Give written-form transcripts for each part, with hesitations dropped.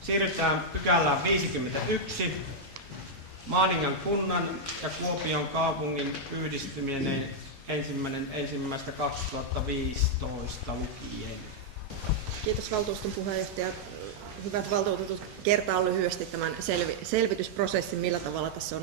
Siirrytään pykälään 51. Maaningan kunnan ja Kuopion kaupungin yhdistyminen 1.1.2015 lukien. Kiitos valtuuston puheenjohtaja. Hyvät valtuutetut, kertaan lyhyesti tämän selvitysprosessin, millä tavalla tässä on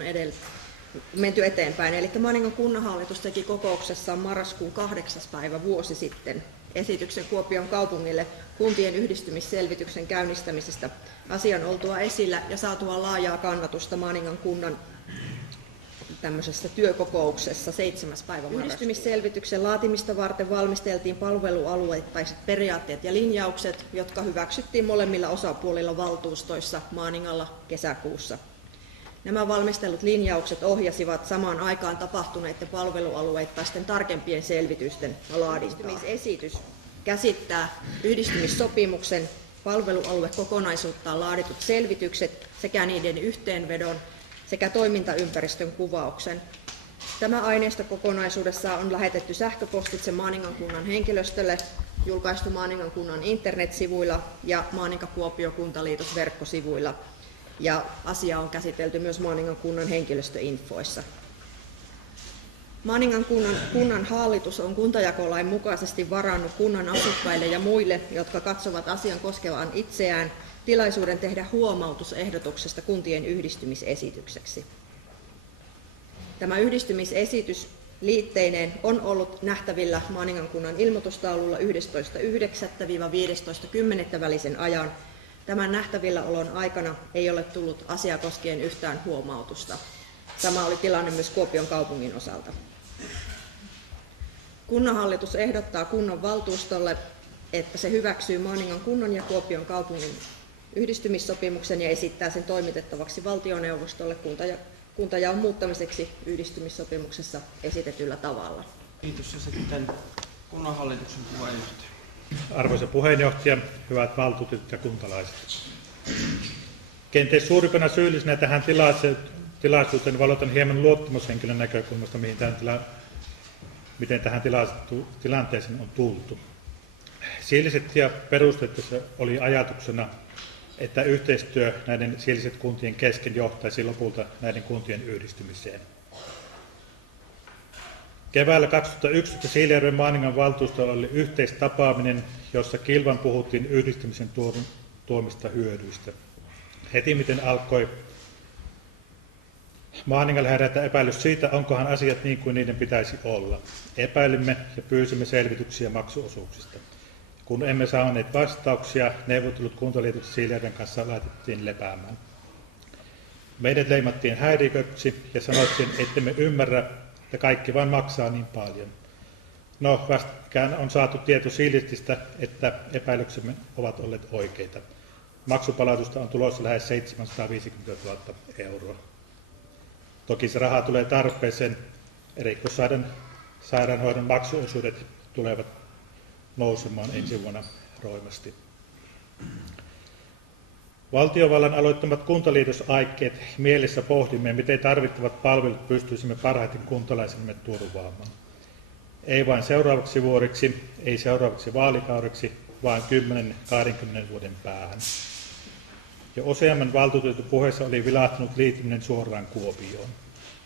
menty eteenpäin. Eli Maaningan kunnanhallitus teki kokouksessaan marraskuun 8. päivä vuosi sitten esityksen Kuopion kaupungille kuntien yhdistymisselvityksen käynnistämisestä asian oltua esillä ja saatua laajaa kannatusta Maaningan kunnan tämmöisessä työkokouksessa 7. päivä marraskuuta. Yhdistymisselvityksen laatimista varten valmisteltiin palvelualueittaiset periaatteet ja linjaukset, jotka hyväksyttiin molemmilla osapuolilla valtuustoissa Maaningalla kesäkuussa. Nämä valmistellut linjaukset ohjasivat samaan aikaan tapahtuneiden palvelualueittaisten tarkempien selvitysten laadintaa. Yhdistymisesitys käsittää yhdistymissopimuksen palvelualuekokonaisuuttaan laaditut selvitykset sekä niiden yhteenvedon sekä toimintaympäristön kuvauksen. Tämä aineisto kokonaisuudessaan on lähetetty sähköpostitse Maaningan kunnan henkilöstölle, julkaistu Maaningan kunnan internetsivuilla ja Maaninga-Kuopio kuntaliitos verkkosivuilla. Ja asia on käsitelty myös Maaningan kunnan henkilöstöinfoissa. Maaningan kunnan hallitus on kuntajakolain mukaisesti varannut kunnan asukkaille ja muille, jotka katsovat asian koskevan itseään, tilaisuuden tehdä huomautus ehdotuksesta kuntien yhdistymisesitykseksi. Tämä yhdistymisesitys liitteineen on ollut nähtävillä Maaningan kunnan ilmoitustaululla 11.9.–15.10. välisen ajan. Tämän nähtävillä olon aikana ei ole tullut asiaa koskien yhtään huomautusta. Sama oli tilanne myös Kuopion kaupungin osalta. Kunnanhallitus ehdottaa kunnan valtuustolle, että se hyväksyy Maaningan kunnan ja Kuopion kaupungin yhdistymissopimuksen ja esittää sen toimitettavaksi valtioneuvostolle kuntajaon muuttamiseksi yhdistymissopimuksessa esitetyllä tavalla. Kiitos ja sitten kunnanhallituksen puheenjohtaja. Arvoisa puheenjohtaja, hyvät valtuutetut ja kuntalaiset. Kenties suurimpana syyllisenä tähän tilaisuuteen valotan hieman luottamushenkilön näkökulmasta, miten tähän tilanteeseen on tultu. Siilliset ja perusteessa oli ajatuksena, että yhteistyö näiden siilliset kuntien kesken johtaisi lopulta näiden kuntien yhdistymiseen. Keväällä 2011 Siilijärven Maaningan valtuustolla oli yhteistapaaminen, jossa kilvan puhuttiin yhdistymisen tuomista hyödyistä. Heti miten alkoi Maaningalle herätä epäilys siitä, onkohan asiat niin kuin niiden pitäisi olla. Epäilimme ja pyysimme selvityksiä maksuosuuksista. Kun emme saaneet vastauksia, neuvottelut kuntaliitoksen Siilijärven kanssa laitettiin lepäämään. Meidät leimattiin häiriköksi ja sanottiin, ettemme ymmärrä, että kaikki vain maksaa niin paljon. No, vastikään on saatu tieto Siilististä, että epäilyksemme ovat olleet oikeita. Maksupalautusta on tulossa lähes 750 000 euroa. Toki se raha tulee tarpeeseen. Erikoissairaanhoidon maksuosuudet tulevat nousemaan ensi vuonna roimasti. Valtiovallan aloittamat kuntaliitosaikeet mielessä pohdimme, miten tarvittavat palvelut pystyisimme parhaiten kuntalaisemme turvaamaan. Ei vain seuraavaksi vuodeksi, ei seuraavaksi vaalikaudeksi, vaan 10-20 vuoden päähän. Jo useamman valtuutetun puheessa oli vilahtunut liittyminen suoraan Kuopioon.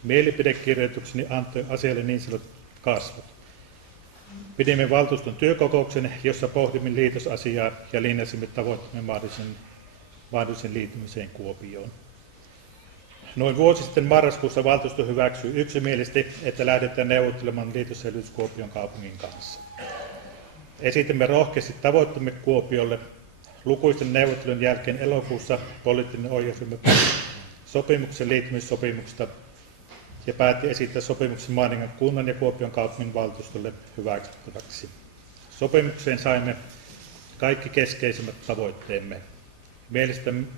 Mielipidekirjoitukseni antoi asialle niin sanotut kasvot. Pidimme valtuuston työkokouksen, jossa pohdimme liitosasiaa ja linjasimme tavoitteemme mahdollisen liittymiseen Kuopioon. Noin vuosi sitten marraskuussa valtuusto hyväksyi yksimielisesti, että lähdetään neuvottelemaan liitosselvitys Kuopion kaupungin kanssa. Esitimme rohkeasti tavoitteemme Kuopiolle. Lukuisten neuvottelujen jälkeen elokuussa poliittinen ohjausryhmä sopimuksen liittymissopimuksesta ja päätti esittää sopimuksen Maaningan kunnan ja Kuopion kaupungin valtuustolle hyväksyttäväksi. Sopimukseen saimme kaikki keskeisimmät tavoitteemme.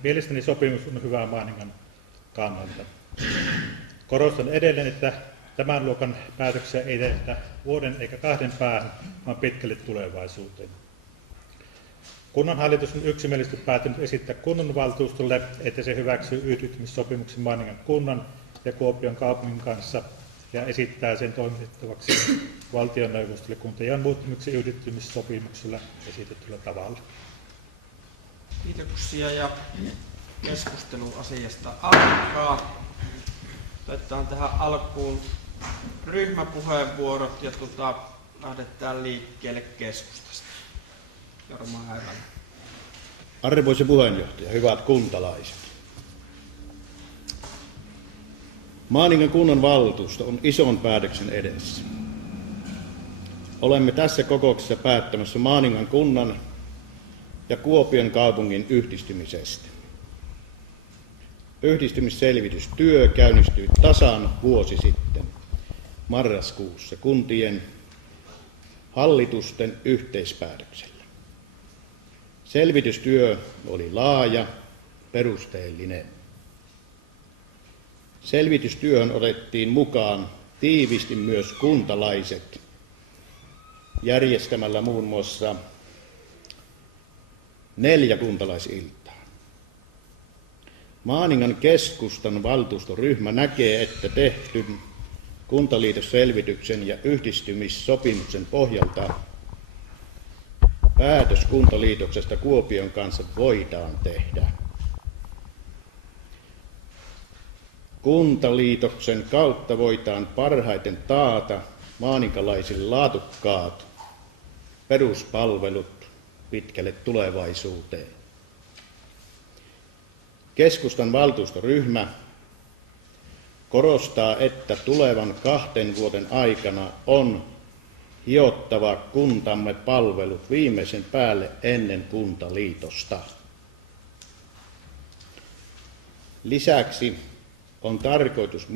Mielestäni sopimus on hyvä Maaningan kannalta. Korostan edelleen, että tämän luokan päätöksiä ei tehdä vuoden eikä 2 päähän, vaan pitkälle tulevaisuuteen. Kunnanhallitus on yksimielisesti päätynyt esittää kunnanvaltuustolle, että se hyväksyy yhdistymissopimuksen Maaningan kunnan ja Kuopion kaupungin kanssa ja esittää sen toimitettavaksi valtioneuvostolle kuntajaon muuttamiseksi yhdistymissopimuksella esitetyllä tavalla. Kiitoksia ja keskustelu asiasta alkaa. Otetaan tähän alkuun ryhmäpuheenvuorot ja lähdetään liikkeelle keskustasta. Jorma Häivälä. Arvoisa puheenjohtaja, hyvät kuntalaiset. Maaningan kunnan valtuusto on ison päätöksen edessä. Olemme tässä kokouksessa päättämässä Maaningan kunnan ja Kuopion kaupungin yhdistymisestä. Yhdistymisselvitystyö käynnistyi tasan vuosi sitten marraskuussa kuntien hallitusten yhteispäätöksellä. Selvitystyö oli laaja, perusteellinen. Selvitystyöhön otettiin mukaan tiivisti myös kuntalaiset järjestämällä muun muassa 4 kuntalaisiltaa. Maaningan keskustan valtuustoryhmä näkee, että tehdyn kuntaliitosselvityksen ja yhdistymissopimuksen pohjalta päätös kuntaliitoksesta Kuopion kanssa voidaan tehdä. Kuntaliitoksen kautta voidaan parhaiten taata maaninkalaisille laadukkaat peruspalvelut pitkälle tulevaisuuteen. Keskustan valtuustoryhmä korostaa, että tulevan 2 vuoden aikana on hiottava kuntamme palvelut viimeisen päälle ennen kuntaliitosta. Lisäksi on tarkoin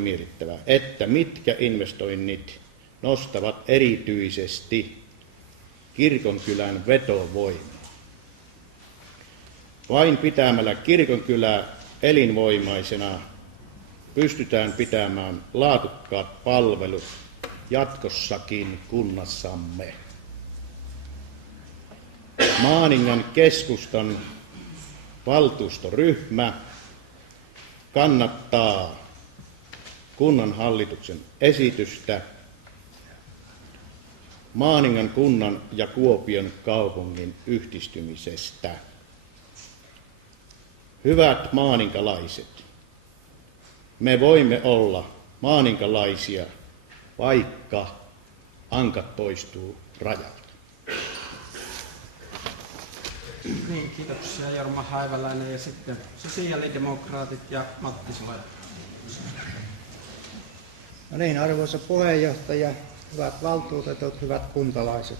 mietittävä, että mitkä investoinnit nostavat erityisesti kirkonkylän vetovoimaa. Vain pitämällä kirkonkylää elinvoimaisena pystytään pitämään laadukkaat palvelut jatkossakin kunnassamme. Maaningan keskustan valtuustoryhmä kannattaa kunnanhallituksen esitystä Maaningan kunnan ja Kuopion kaupungin yhdistymisestä. Hyvät maaninkalaiset, me voimme olla maaninkalaisia, vaikka ankat poistuu rajalta. Niin, kiitoksia Jorma Häiväläinen ja sitten sosiaalidemokraatit ja Matti Solaja. No niin, arvoisa puheenjohtaja, hyvät valtuutetut, hyvät kuntalaiset.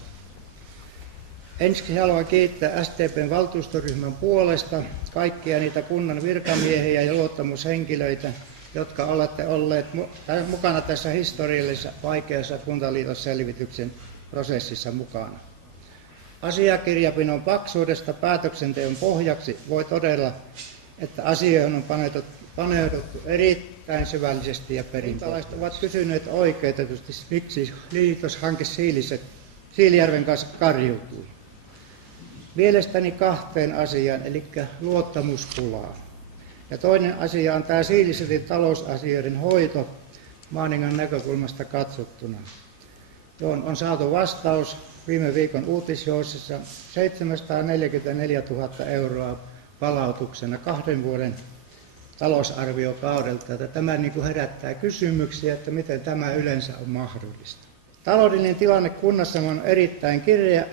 Ensiksi haluan kiittää SDP:n valtuustoryhmän puolesta kaikkia niitä kunnan virkamiehiä ja luottamushenkilöitä, jotka olette olleet mukana tässä historiallisessa vaikeassa kuntaliitosselvityksen prosessissa mukana. Asiakirjapinon paksuudesta päätöksenteon pohjaksi voi todella, että asioihin on paneuduttu erittäin syvällisesti ja perinpohjaisesti. Kuntalaiset ovat kysyneet oikeutetusti, miksi liitoshanke Siilijärven kanssa karjuutui. Mielestäni 2 asiaan, eli luottamuspulaan. Ja toinen asia on tämä Siilisetin talousasioiden hoito Maaningan näkökulmasta katsottuna, johon on saatu vastaus viime viikon uutisjoussissa 744 000 euroa palautuksena 2 vuoden talousarviokaudelta. Tämä herättää kysymyksiä, että miten tämä yleensä on mahdollista. Taloudellinen tilanne kunnassa on erittäin kireä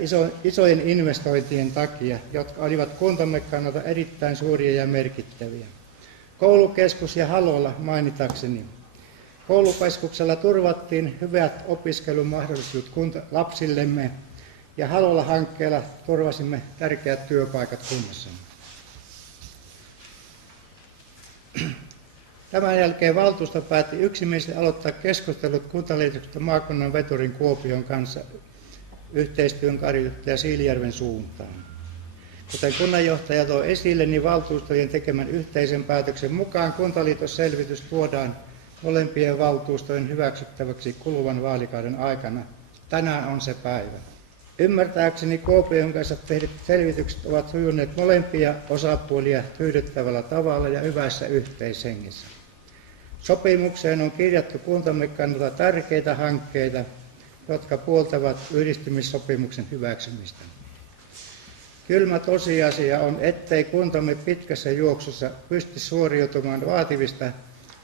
isojen investointien takia, jotka olivat kuntamme kannalta erittäin suuria ja merkittäviä. Koulukeskus ja Halola mainitakseni. Koulukeskuksella turvattiin hyvät opiskelumahdollisuudet lapsillemme ja Halola-hankkeella turvasimme tärkeät työpaikat kunnassamme. Tämän jälkeen valtuusto päätti yksimielisesti aloittaa keskustelut kuntaliitoksesta maakunnan veturin Kuopion kanssa yhteistyön karjuttaja Siilijärven suuntaan. Kuten kunnanjohtaja toi esille, niin valtuustojen tekemän yhteisen päätöksen mukaan kuntaliitosselvitys tuodaan molempien valtuustojen hyväksyttäväksi kuluvan vaalikauden aikana. Tänään on se päivä. Ymmärtääkseni Kuopion kanssa tehdyt selvitykset ovat sujuneet molempia osapuolia tyydyttävällä tavalla ja hyvässä yhteishengessä. Sopimukseen on kirjattu kuntamme kannalta tärkeitä hankkeita, jotka puoltavat yhdistymissopimuksen hyväksymistä. Kylmä tosiasia on, ettei kuntamme pitkässä juoksussa pysty suoriutumaan vaativista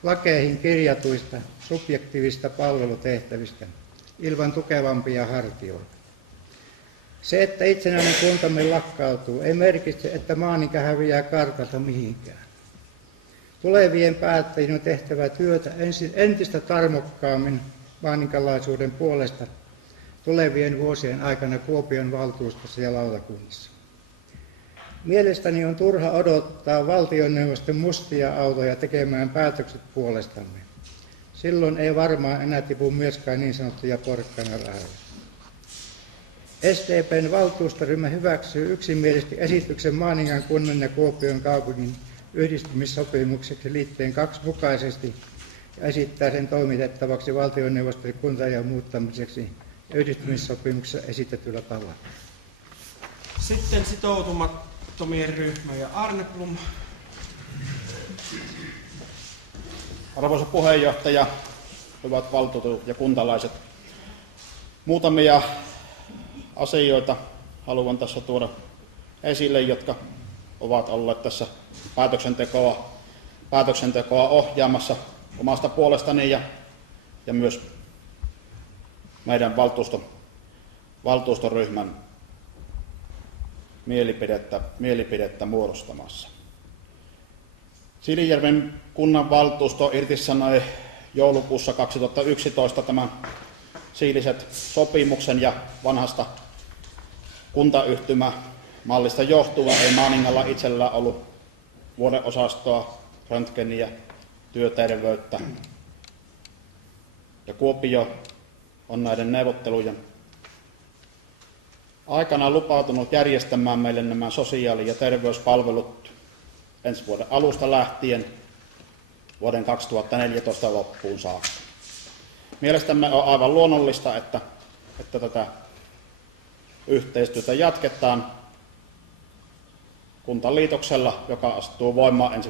lakeihin kirjatuista subjektiivista palvelutehtävistä ilman tukevampia hartioita. Se, että itsenäinen kuntamme lakkautuu, ei merkitse, että Maaninka häviää kartalta mihinkään. Tulevien päättäjien on tehtävä työtä entistä tarmokkaammin maaninkalaisuuden puolesta tulevien vuosien aikana Kuopion valtuustossa ja lautakunnissa. Mielestäni on turha odottaa valtioneuvoston mustia autoja tekemään päätökset puolestamme. Silloin ei varmaan enää tipu myöskään niin sanottuja porkkanarahoja. SDP:n valtuustoryhmä hyväksyy yksimielisesti esityksen Maaningan kunnan ja Kuopion kaupungin yhdistymissopimukseksi liitteen 2 mukaisesti ja esittää sen toimitettavaksi valtioneuvostolle kuntajaon muuttamiseksi yhdistymissopimuksessa esitetyllä tavalla. Sitten sitoutumattomien ryhmä ja Arne Blom. Arvoisa puheenjohtaja, hyvät valtuutetut ja kuntalaiset, muutamia asioita haluan tässä tuoda esille, jotka ovat olleet tässä päätöksentekoa ohjaamassa omasta puolestani ja myös meidän valtuustoryhmän mielipidettä muodostamassa. Siilinjärven kunnanvaltuusto irtisanoi joulukuussa 2011 tämän Siiliset sopimuksen ja vanhasta kuntayhtymämallista johtuen ei Maaningalla itsellään ollut vuodeosastoa, röntgeniä, työterveyttä. Ja Kuopio on näiden neuvottelujen aikana lupautunut järjestämään meille nämä sosiaali- ja terveyspalvelut ensi vuoden alusta lähtien vuoden 2014 loppuun saakka. Mielestämme on aivan luonnollista, että tätä yhteistyötä jatketaan kuntaliitoksella, joka astuu voimaan 1.2015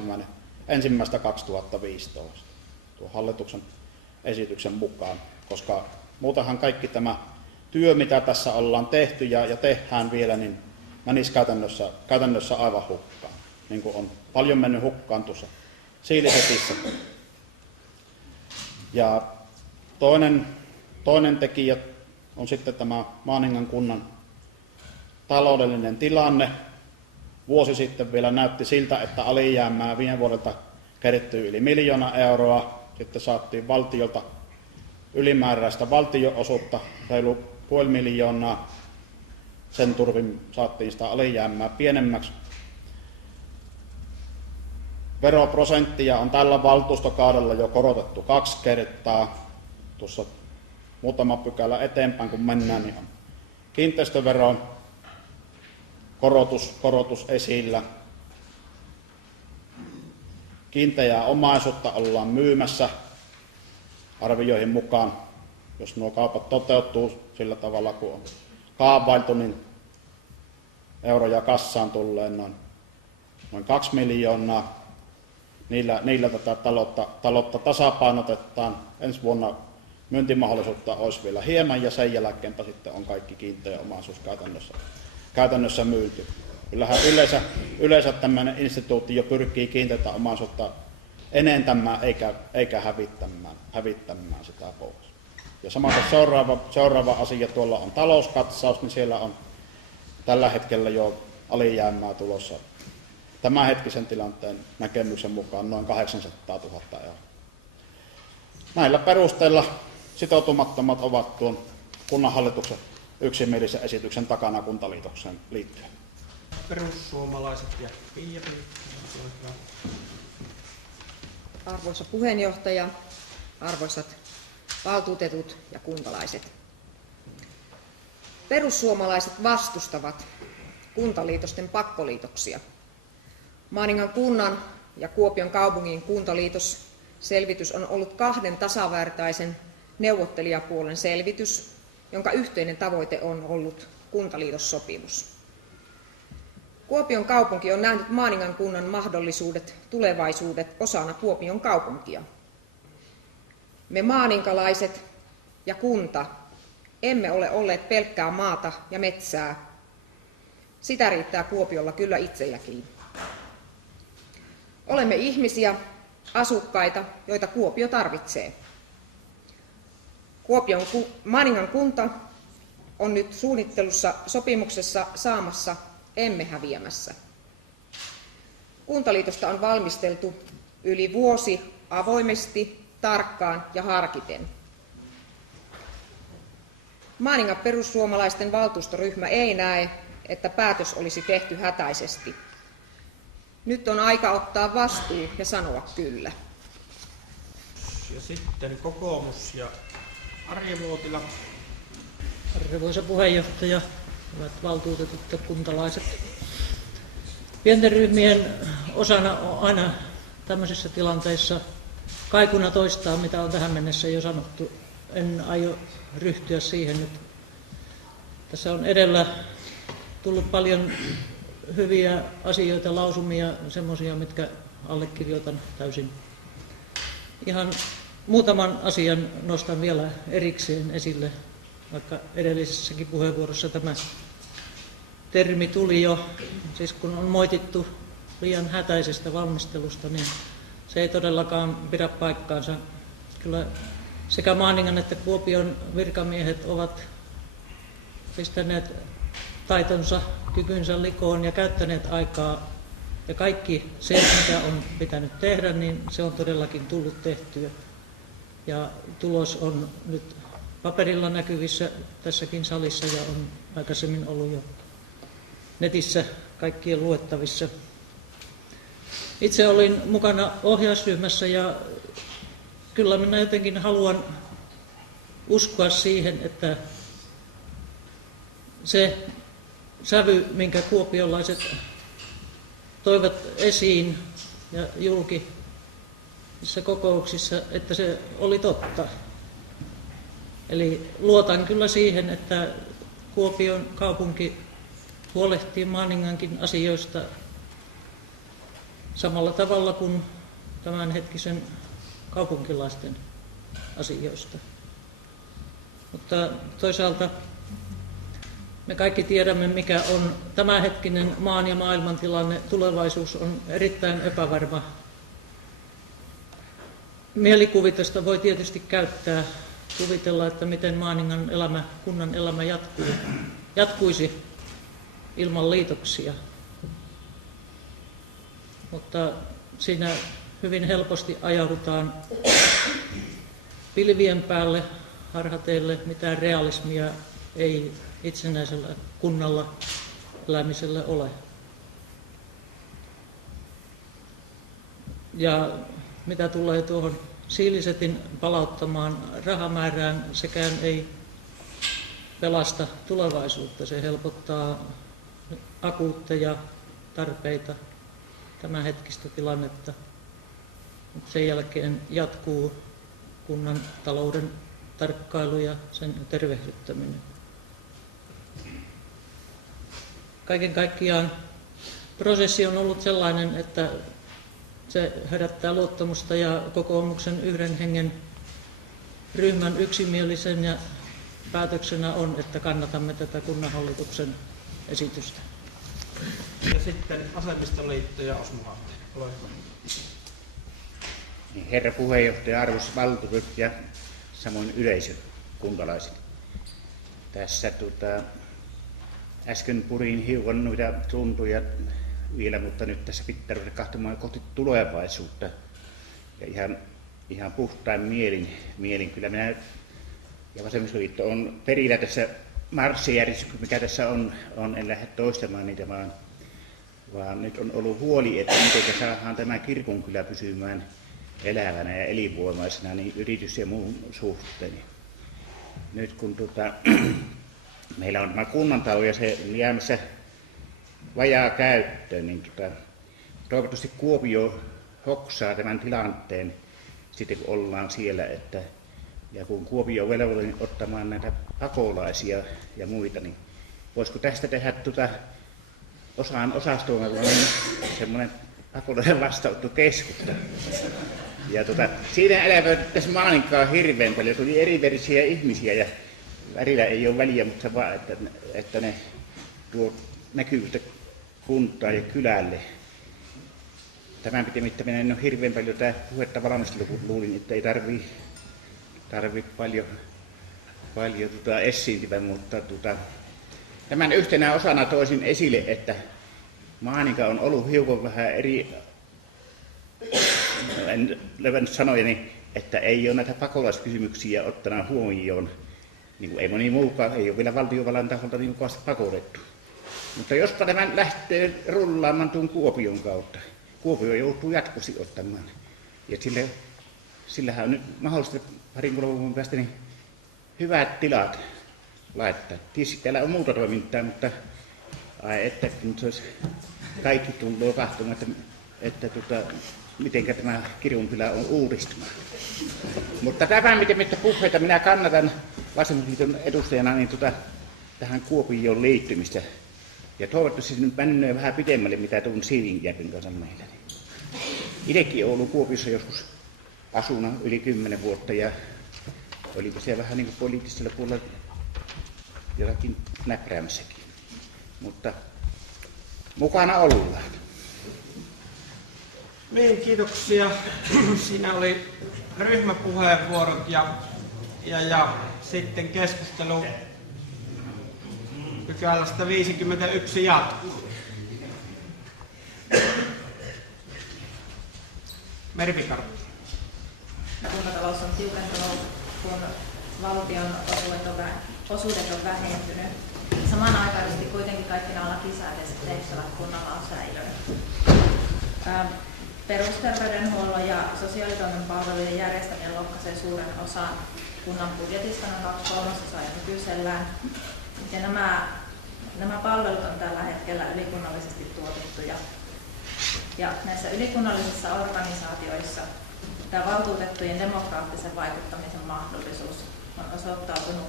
tuon hallituksen esityksen mukaan, koska muutenhan kaikki tämä työ, mitä tässä ollaan tehty ja tehdään vielä, niin menisi käytännössä aivan hukkaan, niin kuin on paljon mennyt hukkaan tuossa Siilisetissä. Ja toinen tekijä on sitten tämä Maaningan kunnan taloudellinen tilanne. Vuosi sitten vielä näytti siltä, että alijäämää viime vuodelta kerittyy yli 1 miljoonaa euroa. Sitten saatiin valtiolta ylimääräistä valtionosuutta, reilu 500 000. Sen turvin saatiin sitä alijäämää pienemmäksi. Veroprosenttia on tällä valtuustokaudella jo korotettu 2 kertaa. Tuossa muutama pykälä eteenpäin kun mennään, niin on kiinteistöveron korotus esillä. Kiinteää omaisuutta ollaan myymässä arvioihin mukaan. Jos nuo kaupat toteutuu sillä tavalla kuin on kaavailtu, niin euroja kassaan tulee noin 2 miljoonaa. Niillä tätä taloutta tasapainotetaan. Ensi vuonna myyntimahdollisuutta olisi vielä hieman ja sen jälkeenpä sitten on kaikki kiinteä omaisuus käytännössä myyty. Kyllähän yleensä tämmöinen instituutio pyrkii kiinteätä omaisuutta enentämään eikä hävittämään sitä pois. Ja samaten seuraava asia tuolla on talouskatsaus, niin siellä on tällä hetkellä jo alijäämää tulossa tämänhetkisen tilanteen näkemyksen mukaan noin 800 000 euroa. Näillä perusteilla sitoutumattomat ovat tuon kunnanhallituksen yksimielisen esityksen takana kuntaliitokseen liittyen. Perussuomalaiset ja Pia. Arvoisa puheenjohtaja, arvoisat valtuutetut ja kuntalaiset. Perussuomalaiset vastustavat kuntaliitosten pakkoliitoksia. Maaningan kunnan ja Kuopion kaupungin kuntaliitosselvitys on ollut 2 tasavertaisen neuvottelijapuolen selvitys, jonka yhteinen tavoite on ollut kuntaliitossopimus. Kuopion kaupunki on nähnyt Maaningan kunnan mahdollisuudet tulevaisuudet osana Kuopion kaupunkia. Me maaninkalaiset ja kunta emme ole olleet pelkkää maata ja metsää, Sitä riittää Kuopiolla kyllä itselläkin. Olemme ihmisiä, asukkaita, joita Kuopio tarvitsee. Maaningan kunta on nyt suunnittelussa sopimuksessa saamassa, emme häviämässä. Kuntaliitosta on valmisteltu yli vuosi avoimesti, tarkkaan ja harkiten. Maaningan perussuomalaisten valtuustoryhmä ei näe, että päätös olisi tehty hätäisesti. Nyt on aika ottaa vastuu ja sanoa kyllä. Ja sitten kokoomus ja Arja Vuotila. Arvoisa puheenjohtaja, hyvät valtuutetut ja kuntalaiset. Pienten ryhmien osana on aina tämmöisissä tilanteissa kaikuna toistaa, mitä on tähän mennessä jo sanottu. En aio ryhtyä siihen nyt. Tässä on edellä tullut paljon hyviä asioita, lausumia, semmoisia, mitkä allekirjoitan täysin. Ihan muutaman asian nostan vielä erikseen esille, vaikka edellisessäkin puheenvuorossa tämä termi tuli jo. Siis kun on moitittu liian hätäisestä valmistelusta, niin se ei todellakaan pidä paikkaansa. Kyllä sekä Maaningan että Kuopion virkamiehet ovat pistäneet taitonsa, kykynsä likoon ja käyttäneet aikaa. Ja kaikki se, mitä on pitänyt tehdä, niin se on todellakin tullut tehtyä. Ja tulos on nyt paperilla näkyvissä tässäkin salissa ja on aikaisemmin ollut jo netissä kaikkien luettavissa. Itse olin mukana ohjausryhmässä ja kyllä minä jotenkin haluan uskoa siihen, että se sävy, minkä kuopiolaiset toivat esiin ja julki niissä kokouksissa, että se oli totta. Eli luotan kyllä siihen, että Kuopion kaupunki huolehtii Maaningankin asioista samalla tavalla kuin tämänhetkisen kaupunkilaisten asioista. Mutta toisaalta me kaikki tiedämme, mikä on tämänhetkinen maan ja maailman tilanne. Tulevaisuus on erittäin epävarma. Mielikuvitusta voi tietysti käyttää, kuvitella, että miten Maaningan elämä, kunnan elämä jatkuisi ilman liitoksia. Mutta siinä hyvin helposti ajaudutaan pilvien päälle, harhateille, mitään realismia ei itsenäisellä kunnalla elämiselle ole. Ja mitä tulee tuohon Siilisetin palauttamaan rahamäärään, sekään ei pelasta tulevaisuutta. Se helpottaa akuutteja tarpeita, tämänhetkistä tilannetta. Sen jälkeen jatkuu kunnan talouden tarkkailu ja sen tervehdyttäminen. Kaiken kaikkiaan prosessi on ollut sellainen, että se herättää luottamusta ja kokoomuksen yhden hengen ryhmän yksimielisen ja päätöksenä on, että kannatamme tätä kunnanhallituksen esitystä. Ja sitten Vasemmistoliitto ja Osmo Haapeli. Herra puheenjohtaja, arvoisat valtuutetut ja samoin yleisö, kuntalaiset. Tässä äsken purin hiukan noita tuntuja vielä, mutta nyt tässä pitää ruveta katsomaan kohti tulevaisuutta. Ja ihan puhtain mielin kyllä minä ja Vasemmistoliitto on perillä tässä marssijärjestyksessä, mikä tässä on, en lähde toistamaan niitä, vaan nyt on ollut huoli, että miten saadaan tämä kirkonkylä pysymään elävänä ja elinvoimaisena niin yritys ja muun suhteen. Nyt kun meillä on tämä kunnantalo ja se jäämässä vajaa käyttöön, niin toivottavasti Kuopio hoksaa tämän tilanteen sitten kun ollaan siellä, ja kun Kuopio on velvollinen ottamaan näitä pakolaisia ja muita, niin voisiko tästä tehdä osastoon semmoinen pakolaisen vastaanottokeskusta. Ja siinä elävöittäisi Maaninkaa hirveän paljon, tuli eriverisiä ihmisiä ja välillä ei ole väliä, mutta vaan, että ne näkyvyyttä kuntaan ja kylälle. Tämän pitemmittä minä en ole hirveän paljon tätä puhetta valmistellut, kun luulin, että ei tarvi paljon esiintyä, mutta tämän yhtenä osana toisin esille, että Maaninka on ollut hiukan vähän eri, en löytänyt sanojani, että ei ole näitä pakolaiskysymyksiä ottanut huomioon, niin kuin ei moni muukaan, ei ole vielä valtiovallan taholta niin kovasti pakotettu. Mutta jospa tämän lähtee rullaamaan tuon Kuopion kautta, Kuopio joutuu jatkoksi ottamaan. Ja sillähän on nyt mahdollista 2-3 vuoden päästä niin hyvät tilat laittaa. Tietysti täällä on muuta toimintaa, mutta että kun se olisi kaikki tullut katsomaan, että miten tämä Kirjonkylä on uudistumaan. Mutta tämän mitä puheita minä kannatan Vasemmistoliiton edustajana niin tähän Kuopioon liittymistä. Ja toivottavasti se nyt menee vähän pidemmälle, mitä tuon Siilinjärven kanssa meillä. Itsekin olen ollut Kuopiossa joskus asuna yli 10 vuotta ja oliko siellä vähän niin kuin poliittisella puolella jotakin näpräämissäkin. Mutta mukana ollaan. Niin, kiitoksia. Siinä oli ryhmäpuheenvuorot ja sitten keskustelu pykälästä 51 jatkuu. Mervikarttu. Kuntatalous on tiukentunut, kun valtion osuudet on vähentynyt. Samanaikaisesti kuitenkin kaikki nämä lakisääteiset tehtävät kunnalla on säilynyt. Perusterveydenhuollon ja sosiaalitoimen palvelujen järjestäminen lohkaisee suuren osan kunnan budjetista, noin 2/3 jo nykyisellään. Ja nämä palvelut on tällä hetkellä ylikunnallisesti tuotettuja. Ja näissä ylikunnallisissa organisaatioissa tämä valtuutettujen demokraattisen vaikuttamisen mahdollisuus on osoittautunut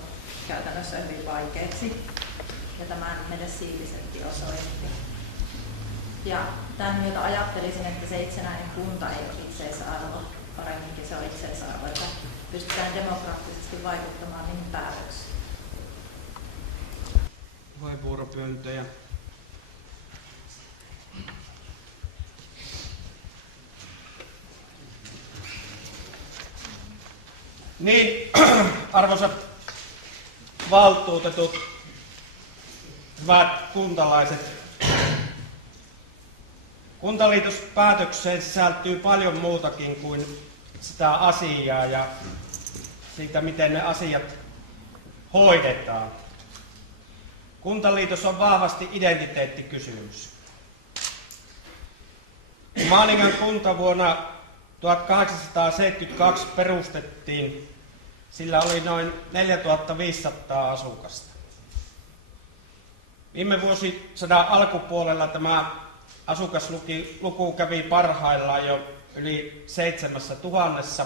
käytännössä hyvin vaikeaksi. Ja tämän meille Siipisetti osoitti. Ja tämän myötä ajattelisin, että se itsenäinen kunta ei ole itseisarvo, paremminkin se on itseisarvo, että pystytään demokraattisesti vaikuttamaan niihin päätöksiin. Puheenvuoropyyntöjä. Niin, arvoisat valtuutetut, hyvät kuntalaiset, kuntaliitospäätökseen sisältyy paljon muutakin kuin sitä asiaa ja siitä, miten ne asiat hoidetaan. Kuntaliitos on vahvasti identiteettikysymys. Maaningan kunta vuonna 1872 perustettiin, sillä oli noin 4500 asukasta. Viime vuosisadan alkupuolella tämä asukasluku kävi parhaillaan jo yli 7000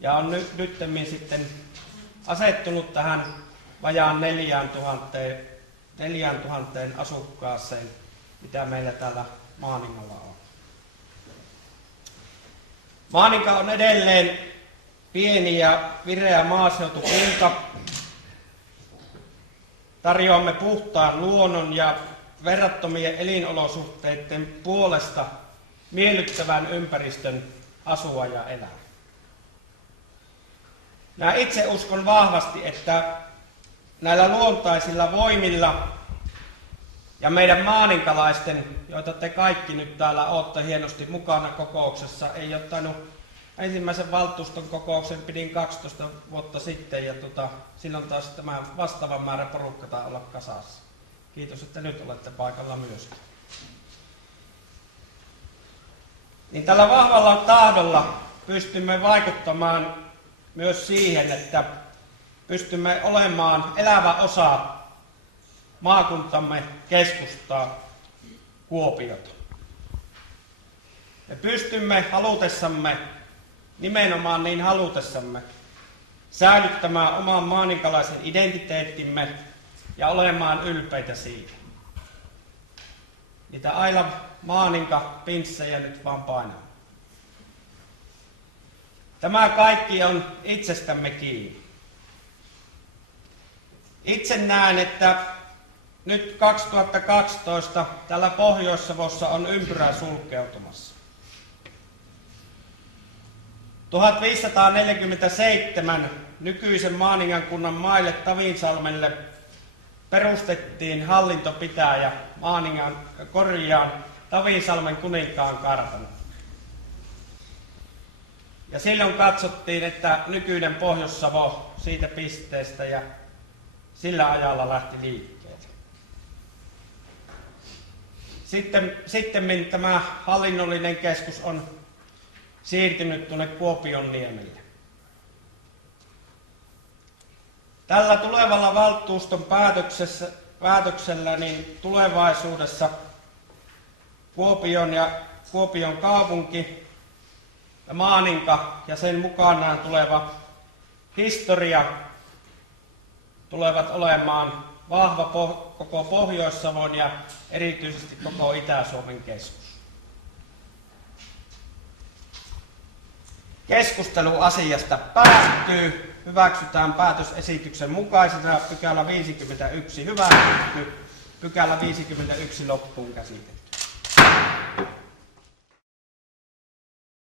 ja on nyttemmin sitten asettunut tähän vajaan 4000 asukkaaseen, mitä meillä täällä Maaningalla on. Maaninka on edelleen pieni ja vireä maaseutukunta. Tarjoamme puhtaan luonnon ja verrattomien elinolosuhteiden puolesta miellyttävän ympäristön asua ja elää. Minä itse uskon vahvasti, että näillä luontaisilla voimilla ja meidän maaninkalaisten, joita te kaikki nyt täällä olette hienosti mukana kokouksessa, ei ottanut ensimmäisen valtuuston kokouksen pidin 12 vuotta sitten ja silloin taas tämä vastaavan määrä porukkaa olla kasassa. Kiitos, että nyt olette paikalla myöskin. Niin tällä vahvalla tahdolla pystymme vaikuttamaan myös siihen, että pystymme olemaan elävä osa maakuntamme keskustaa Kuopiota. Me pystymme halutessamme, nimenomaan niin halutessamme, säilyttämään oman maaninkalaisen identiteettimme ja olemaan ylpeitä siitä. Niitä Aila Maaninka pinssejä nyt vaan painaa. Tämä kaikki on itsestämme kiinni. Itse näen, että nyt 2012 täällä Pohjois-Savossa on ympyrä sulkeutumassa. 1547 nykyisen Maaningan kunnan maille Tavinsalmelle perustettiin hallintopitäjä Tavinsalmen kuninkaan kartano. Ja silloin katsottiin, että nykyinen Pohjois-Savo siitä pisteestä ja sillä ajalla lähti liikkeelle. Sitten tämä hallinnollinen keskus on siirtynyt tuonne Kuopionniemelle. Tällä tulevalla valtuuston päätöksellä niin tulevaisuudessa Kuopion kaupunki ja Maaninka ja sen mukanaan tuleva historia tulevat olemaan vahva koko Pohjois-Savon ja erityisesti koko Itä-Suomen keskus. Keskustelu asiasta päättyy. Hyväksytään päätösesityksen mukaisena pykälä 51 hyväksytty, pykälä 51 loppuun käsitelty.